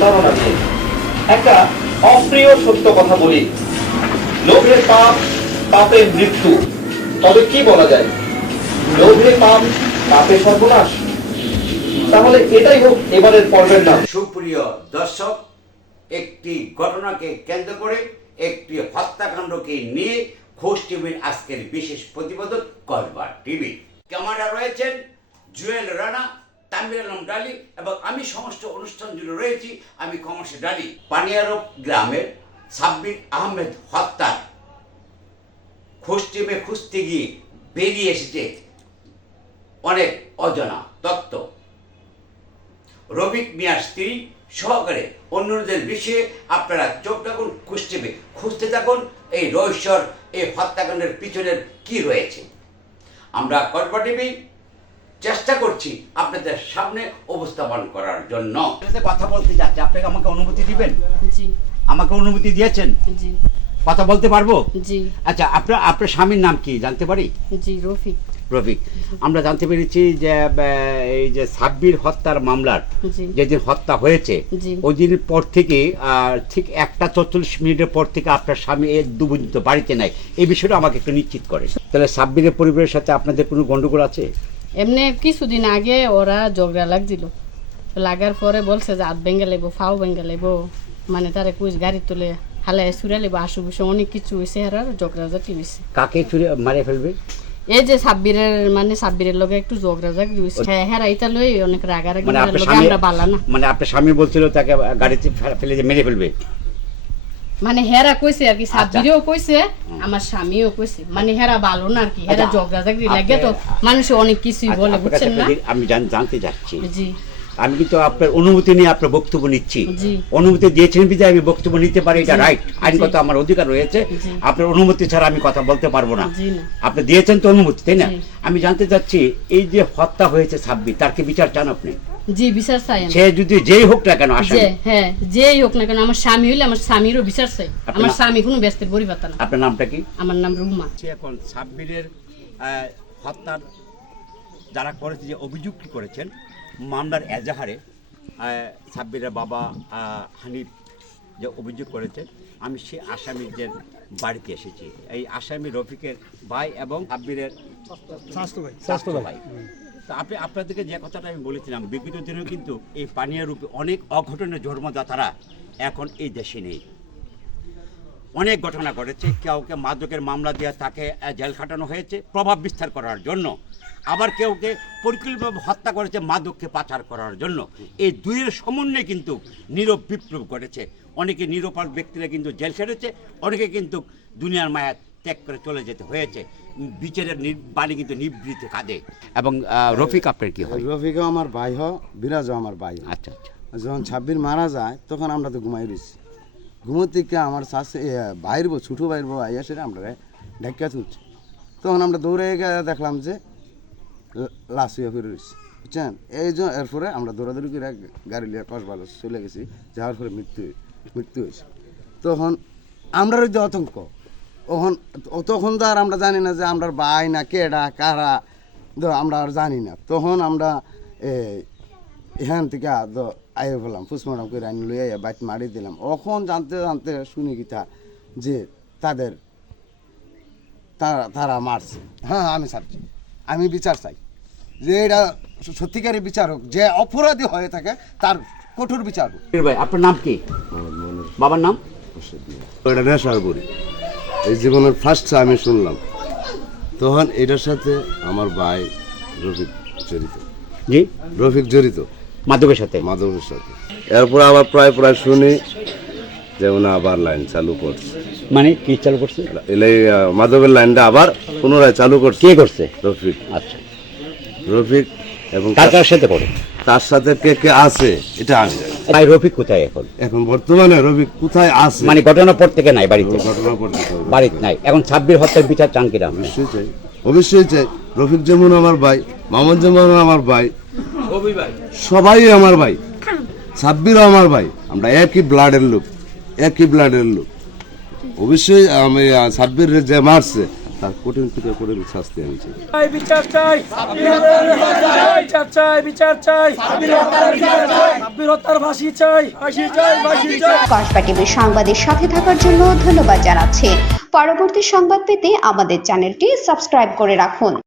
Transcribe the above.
প্রতারণা নিয়ে একটা অপ্রিয় সত্য কথা বলি। লোভের পাপ পাপের মৃত্যু। তবে কি বলা যায়? লোভে পাপ, পাপে সর্বনাশ। তাহলে এটাই হোক এবারের পর্বের নাম। সুপ্রিয় দর্শক, একটি ঘটনাকে কেন্দ্র করে, একটি হত্যাকাণ্ডকে নিয়ে ঘোষ টিভির আজকের বিশেষ প্রতিবেদন করবার টিভি। ক্যামেরা রয়েছেন জুয়েল রানা তামির আলম ডালি এবং আমি সমস্ত অনুষ্ঠান জুড়ে রয়েছি, আমি কমর্শে ডালি। পানিয়ারব গ্রামের সাব্বির আহমেদ হত্যার খোঁজ টিমে খুঁজতে গিয়ে বেরিয়ে এসেছে অনেক অজানা তত্ত্ব। রবিক মিয়ার স্ত্রী সহকারে অন্যদের বিষয়ে আপনারা চোখ রাখুন খুঁজতে খুঁজতে থাকুন, এই রহস্যর, এই হত্যাকাণ্ডের পিছনের কি রয়েছে। আমরা কসবা টিভি চেষ্টা করছি আপনাদের সামনে উপস্থাপন করার জন্য। কথা বলতে যাচ্ছে। আপনাকে আমাকে অনুমতি দিবেন? জি। আমাকে অনুমতি দিয়েছেন? জি। কথা বলতে পারব? জি। আচ্ছা আপনার আপনার স্বামীর নাম কি? জানতে পারি? জি রফিক। রফিক। আমরা জানতে পেরেছি যে এই যে সাব্বির হত্যার মামলার যেদিন হত্যা হয়েছে ওই দিন পর থেকে আহ, ঠিক একটা চল্লিশ মিনিটের পর থেকে আপনার স্বামী এক দু বাড়িতে নাই। এই বিষয়টা আমাকে একটু নিশ্চিত করে তাহলে সাব্বিরের পরিবারের সাথে আপনাদের কোনো গন্ডগোল আছে? এমনি কিছুদিন আগে ওরা ঝগড়া লাগছিল। লাগার পরে বলছে যে হাত ভেঙে লাগবো ফাও ভেঙে লাগবো মানে তারা কুচ গাড়ি তুলে হালে সুরে লাগবো আসু বিষয় অনেক কিছু হয়েছে আর ঝগড়া জাতি হয়েছে কাকে চুরি মারে ফেলবে? এই যে সাব্বিরের মানে সাব্বিরের লগে একটু ঝগড়া জাগি হয়েছে হ্যাঁ হ্যাঁ এটা লই অনেক রাগারাগি মানে আপনার স্বামী আমরা বালা না। মানে আপনার স্বামী বলছিল তাকে গাড়িতে ফেলে মেরে ফেলবে। মানে হেরা কইছে আর কি সাব্বিরেও কইছে আমার স্বামীও কইছে। মানে হেরা ভালো না আর কি হেরা আচ্ছা, ঝগড়া লাগে তো মানুষ অনেক কিছুই আচ্ছা, বলে বুঝছেন না? আমি জান- জানতে যাচ্ছি। জি। আমি কিন্তু আপনার অনুমতি নিয়ে আপনার বক্তব্য নিচ্ছি। অনুমতি দিয়েছেন বিধায় আমি বক্তব্য নিতে পারি এটা রাইট আইনগত আমার অধিকার রয়েছে। আপনার অনুমতি ছাড়া আমি কথা বলতে পারব না। আপনি দিয়েছেন তো অনুমতি তাই না? আমি জানতে চাচ্ছি এই যে হত্যা হয়েছে ছাব্বিশ তার কি বিচার চান আপনি? জি বিচার চাই সে যদি যেই হোক না কেন আসেন যে হ্যাঁ যেই হোক না কেন আমার স্বামী হইলে আমার স্বামীরও বিচার চাই। আপনার আমার স্বামী কোনো ব্যস্তের পরিবর্তন আপনার নামটা কি? আমার নাম রুমা এখন সাব্বিরের হত্যার যারা করেছে যে অভিযোগ করেছেন মামলার এজাহারে সাব্বিরের বাবা হানিফ যে অভিযোগ করেছেন আমি সে আসামিদের বাড়িতে এসেছি। এই আসামি রফিকের ভাই এবং সাব্বিরের স্বাস্থ্য ভাই। তা আপনি আপনাদেরকে যে কথাটা আমি বলেছিলাম বিগত দিনেও কিন্তু এই পানীয় রূপে অনেক অঘটনের জন্মদাতারা এখন এই দেশে নেই। অনেক ঘটনা ঘটেছে কাউকে মাদকের মামলা দিয়ে তাকে জেল খাটানো হয়েছে প্রভাব বিস্তার করার জন্য। আবার কেউ কে পরিকল্পিতভাবে হত্যা করেছে মাদককে পাচার করার জন্য। এই দুইয়ের সমন্বয়ে কিন্তু নীরব বিপ্লব ঘটেছে। অনেকে নিরপাল ব্যক্তিরা কিন্তু জেল খেটেছে অনেকে কিন্তু দুনিয়ার মায়া ত্যাগ করে চলে যেতে হয়েছে। বিচারের বাণী কিন্তু নিবৃত্তি কাঁদে। এবং রফিক আপনার কি হয়? রফিকও আমার ভাই হ বিরাজও আমার ভাই। আচ্ছা আচ্ছা। যখন ছাব্বির মারা যায় তখন আমরা তো ঘুমাই রয়েছি। ঘুমোর থেকে আমার শাশে বাইর বউ ছোটো বাইর বউ আইয়া সেটা আমরা ঢাকা তুলছি। তখন আমরা দৌড়ে গিয়ে দেখলাম যে লাশ হয়ে ফিরে রয়েছে বুঝছেন? এই জন্য এরপরে আমরা দৌড়াদৌড়ি করে গাড়ি লিয়ে কসবালো চলে গেছি, যাওয়ার পরে মৃত্যু মৃত্যু হয়েছে। তখন আমরা ওই যে আতঙ্ক তখন তখন তো আর আমরা জানি না যে আমরা বাই না কেডা, কারা, তো আমরা আর জানি না। তখন আমরা এখান থেকে তো আইয়ে বললাম পুষ্পমাডাম করে আইন লইয়া আইয়া বাইট মারি দিলাম। এখন জানতে জানতে শুনি কিতা যে তাদের, তারা তারা মারছে। হ্যাঁ আমি ছাড়ছি আমি বিচার চাই। যে এটা সত্যিকারের বিচার হোক যে অপরাধী হয়ে থাকে তার কঠোর বিচার হোক। ভাই আপনার নাম কি? বাবার নাম? এটা নেশার করি। এই জীবনের ফার্স্ট আমি শুনলাম। তখন এটার সাথে আমার ভাই রফিক জড়িত। জি? রফিক জড়িত। মাদকের সাথে? মাধবের সাথে। এরপর আবার প্রায় প্রায় শুনি যে উনি আবার লাইন চালু করছে। মানে কি চালু করছে? মাধবের লাইনটা আবার পুনরায় চালু করছে। কে করছে? রফিক। আচ্ছা। রফিক এবং কার কার সাথে করে তার সাথে কে কে আছে এটা আমি জানি। ভাই রফিক কোথায় এখন? এখন বর্তমানে রফিক কোথায় আছে? মানে ঘটনা পর থেকে নাই বাড়িতে? ঘটনা পর থেকে বাড়িতে নাই। এখন ছাব্বির হত্যার বিচার চান কিনা? অবশ্যই চাই। অবশ্যই চাই। রফিক যেমন আমার ভাই মামুন যেমন আমার ভাই সবাই আমার ভাই। ছাব্বিরও আমার ভাই। আমরা একই ব্লাডের লোক একই ব্লাডের লোক। অবশ্যই আমি সাব্বির যে মারছে তার কঠিন থেকে কঠিন শাস্তি আমি চাই। চাই বিচার চাই বিচার চাই বিচার চাই সাব্বির হত্যার ফাঁসি চাই ফাঁসি চাই ফাঁসি চাই। কসবা টিভির সংবাদের সাথে থাকার জন্য ধন্যবাদ জানাচ্ছি। পরবর্তী সংবাদ পেতে আমাদের চ্যানেলটি সাবস্ক্রাইব করে রাখুন।